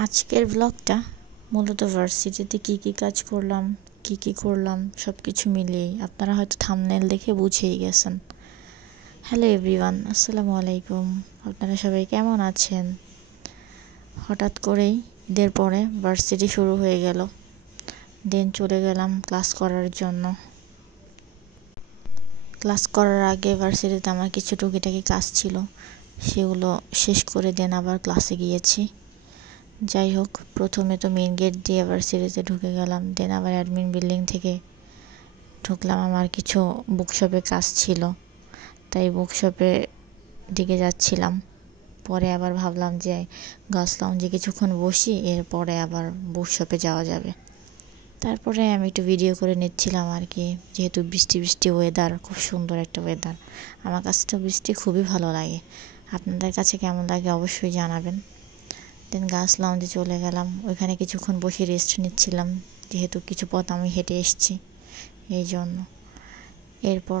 আজকের ব্লগটা মূলত ভার্সিটিতে কি কাজ করলাম, কি করলাম সব কিছু মিলিয়ে আপনারা হয়তো থাম্বনেল দেখে বুঝেই গেছেন। হ্যালো এভরিওয়ান, আসসালামু আলাইকুম। আপনারা সবাই কেমন আছেন? হঠাৎ করেই ঈদের পরে ভার্সিটি শুরু হয়ে গেল। দেন চলে গেলাম ক্লাস করার জন্য। ক্লাস করার আগে ভার্সিটিতে আমার কিছু টুকিটাকি কাজ ছিল, সেগুলো শেষ করে দেন আবার ক্লাসে গিয়েছি। যাই হোক, প্রথমে তো মেন গেট দিয়ে ভার্সিটিতে ঢুকে গেলাম। দেন আবার অ্যাডমিন বিল্ডিং থেকে ঢুকলাম। আমার কিছু বুকশপে কাজ ছিল, তাই বুকশপে দিকে যাচ্ছিলাম। পরে আবার ভাবলাম যে গার্লস লাউঞ্জে কিছুক্ষণ বসি, এরপরে আবার বুকশপে যাওয়া যাবে। তারপরে আমি একটু ভিডিও করে নিচ্ছিলাম আর কি, যেহেতু বৃষ্টি ওয়েদার, খুব সুন্দর একটা ওয়েদার। আমার কাছে তো বৃষ্টি খুবই ভালো লাগে। আপনাদের কাছে কেমন লাগে অবশ্যই জানাবেন। দেন গার্লস লাউঞ্জে চলে গেলাম। ওইখানে কিছুক্ষণ বসে রেস্ট নিচ্ছিলাম, যেহেতু কিছু পথ আমি হেঁটে এসেছি এই জন্য। এরপর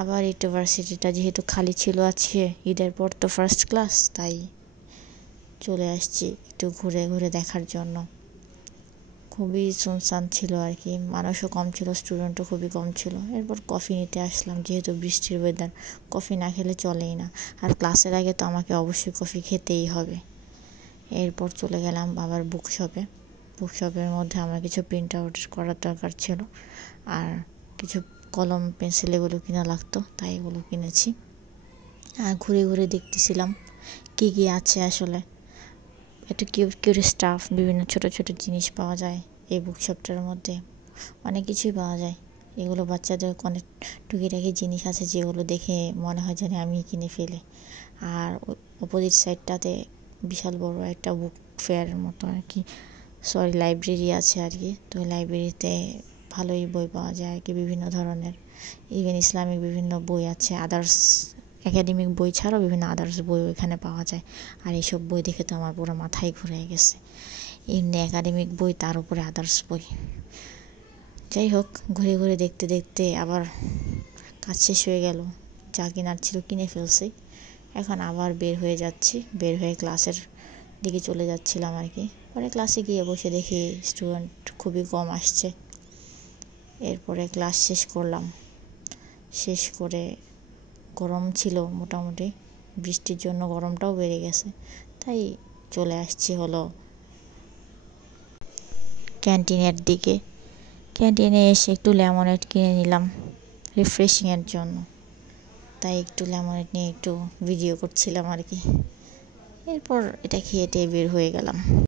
আবার ইউনিভার্সিটিটা যেহেতু খালি ছিল আজকে, ঈদের পর তো ফার্স্ট ক্লাস, তাই চলে আসছি একটু ঘুরে ঘুরে দেখার জন্য। খুবই সুনসান ছিল আর কি, মানুষও কম ছিল, স্টুডেন্টও খুবই কম ছিল। এরপর কফি নিতে আসলাম, যেহেতু বৃষ্টির ওয়েদার, কফি না খেলে চলেই না। আর ক্লাসের আগে তো আমাকে অবশ্যই কফি খেতেই হবে। এরপর চলে গেলাম আবার বুকশপের মধ্যে আমার কিছু প্রিন্ট আউট করার দরকার ছিল, আর কিছু কলম পেন্সিল এগুলো কিনা লাগতো, তাই এগুলো কিনেছি। আর ঘুরে ঘুরে দেখতেছিলাম কি আছে আসলে। একটু কিউট স্টাফ, বিভিন্ন ছোট ছোট জিনিস পাওয়া যায় এই বুকশপটার মধ্যে, অনেক কিছুই পাওয়া যায়। এগুলো বাচ্চাদের অনেক টুকিটাকি জিনিস আছে, যেগুলো দেখে মনে হয় যেন আমি কিনে ফেলি। আর অপোজিট সাইডটাতে বিশাল বড় একটা বুক ফেয়ার মতো আর কি, লাইব্রেরি আছে আর কি। তো লাইব্রেরিতে ভালোই বই পাওয়া যায় আর কি, বিভিন্ন ধরনের। ইভেন ইসলামিক বিভিন্ন বই আছে, আদার্স একাডেমিক বই ছাড়াও বিভিন্ন আদার্স বই ওইখানে পাওয়া যায়। আর এইসব বই দেখে তো আমার পুরো মাথায় ঘুরে গেছে। এমনি একাডেমিক বই, তার উপরে আদার্স বই। যাই হোক, ঘুরে ঘুরে দেখতে দেখতে আবার কাজ শেষ হয়ে গেল। যা কেনার ছিল কিনে ফেলছি। এখন আবার বের হয়ে ক্লাসের দিকে চলে যাচ্ছিলাম আর কি। পরে ক্লাসে গিয়ে বসে দেখি স্টুডেন্ট খুবই কম আসছে। এরপরে ক্লাস শেষ করে গরম ছিল মোটামুটি, বৃষ্টির জন্য গরমটাও বেড়ে গেছে, তাই চলে আসছি হলো ক্যান্টিনের দিকে। ক্যান্টিনে এসে একটু লেমনেড কিনে নিলাম রিফ্রেশিংয়ের জন্য, তাই একটু লেমনেড নিয়ে একটু ভিডিও করছিলাম আর কি। এরপর এটা খেয়ে বের হয়ে গেলাম।